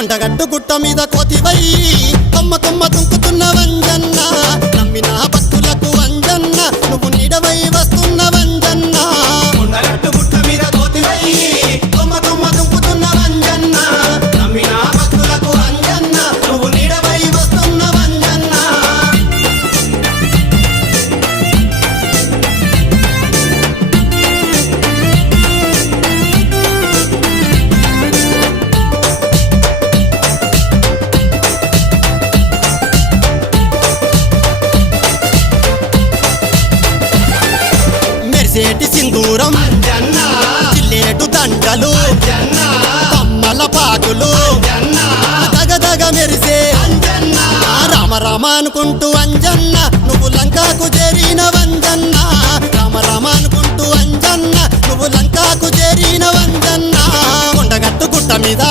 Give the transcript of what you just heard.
కొండగట్టు గుట్ట మీద కోతివై కొమ్మ కొమ్మ తుంకుతున్న వంజన్న నమ్మిన భక్తులకు వంజన్న నువ్వు నీడవై వస్తున్న వంజన్న కొండగట్టు గుట్ట మీద కోతివై కొమ్మ కొమ్మ తుంకుతున్న వంజన్న నమ్మిన భక్తులకు వంజన్న నువ్వు నీడవై వస్తున్న వంజన్న మెరిసేటి సింధూరం అంజన్న చిల్లేటు దండలు అంజన్న కమ్మల పాకులు అంజన్న దగదగ మెరిసే అంజన్న రామ రామ అనుకుంటూ అంజన్న నువ్వు లంకాకు చేరిన వంజన్న రామ రామ అనుకుంటూ అంజన్న నువ్వు లంకాకు చేరిన వంజన్న కొండగట్టు గుట్ట మీద